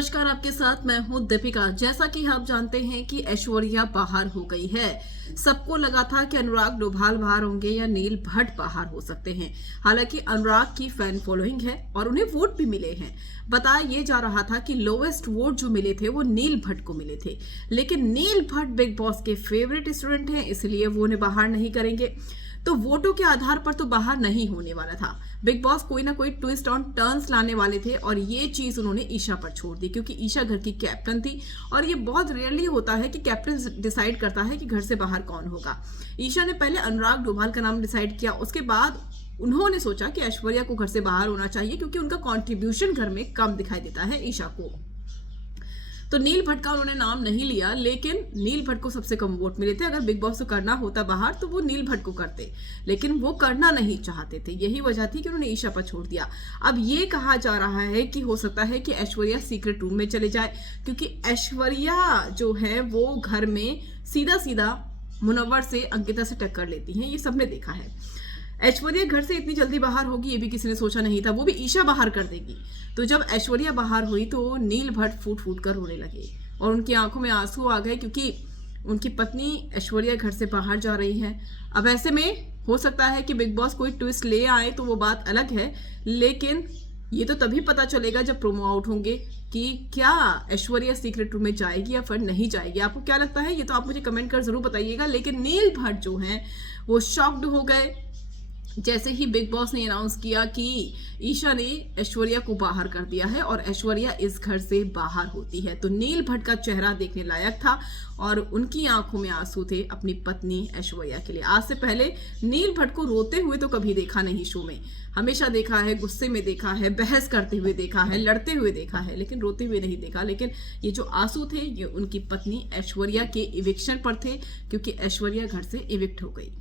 नमस्कार, आपके साथ मैं हूं दीपिका। जैसा कि आप जानते हैं कि ऐश्वर्या बाहर हो गई है। सबको लगा था कि अनुराग डोभाल बाहर होंगे या नील भट्ट बाहर हो सकते हैं। हालांकि अनुराग की फैन फॉलोइंग है और उन्हें वोट भी मिले हैं। बताया ये जा रहा था कि लोवेस्ट वोट जो मिले थे वो नील भट्ट को मिले थे, लेकिन नील भट्ट बिग बॉस के फेवरेट स्टूडेंट हैं, इसलिए वो उन्हें बाहर नहीं करेंगे। तो वोटों के आधार पर तो बाहर नहीं होने वाला था। बिग बॉस कोई ना कोई ट्विस्ट ऑन टर्न्स लाने वाले थे और ये चीज उन्होंने ईशा पर छोड़ दी, क्योंकि ईशा घर की कैप्टन थी और ये बहुत रेयरली होता है कि कैप्टन डिसाइड करता है कि घर से बाहर कौन होगा। ईशा ने पहले अनुराग डोभाल का नाम डिसाइड किया, उसके बाद उन्होंने सोचा कि ऐश्वर्या को घर से बाहर होना चाहिए क्योंकि उनका कॉन्ट्रीब्यूशन घर में कम दिखाई देता है ईशा को। तो नील भट्ट का उन्होंने नाम नहीं लिया, लेकिन नील भट्ट को सबसे कम वोट मिले थे। अगर बिग बॉस को करना होता बाहर तो वो नील भट्ट को करते, लेकिन वो करना नहीं चाहते थे। यही वजह थी कि उन्होंने ईशा पर छोड़ दिया। अब ये कहा जा रहा है कि हो सकता है कि ऐश्वर्या सीक्रेट रूम में चले जाए, क्योंकि ऐश्वर्या जो है वो घर में सीधा सीधा मुनव्वर से, अंकिता से टक्कर लेती हैं। ये सबने देखा है। ऐश्वर्या घर से इतनी जल्दी बाहर होगी ये भी किसी ने सोचा नहीं था, वो भी ईशा बाहर कर देगी। तो जब ऐश्वर्या बाहर हुई तो नील भट्ट फूट फूट कर रोने लगे और उनकी आंखों में आंसू आ गए, क्योंकि उनकी पत्नी ऐश्वर्या घर से बाहर जा रही है। अब ऐसे में हो सकता है कि बिग बॉस कोई ट्विस्ट ले आए तो वो बात अलग है, लेकिन ये तो तभी पता चलेगा जब प्रोमो आउट होंगे कि क्या ऐश्वर्या सीक्रेट रूम में जाएगी या फिर नहीं जाएगी। आपको क्या लगता है ये तो आप मुझे कमेंट कर जरूर बताइएगा। लेकिन नील भट्ट जो हैं वो शॉक्ड हो गए जैसे ही बिग बॉस ने अनाउंस किया कि ईशा ने ऐश्वर्या को बाहर कर दिया है और ऐश्वर्या इस घर से बाहर होती है। तो नील भट्ट का चेहरा देखने लायक था और उनकी आंखों में आंसू थे अपनी पत्नी ऐश्वर्या के लिए। आज से पहले नील भट्ट को रोते हुए तो कभी देखा नहीं शो में। हमेशा देखा है, गुस्से में देखा है, बहस करते हुए देखा है, लड़ते हुए देखा है, लेकिन रोते हुए नहीं देखा। लेकिन ये जो आंसू थे ये उनकी पत्नी ऐश्वर्या के इविक्शन पर थे, क्योंकि ऐश्वर्या घर से इविक्ट हो गई।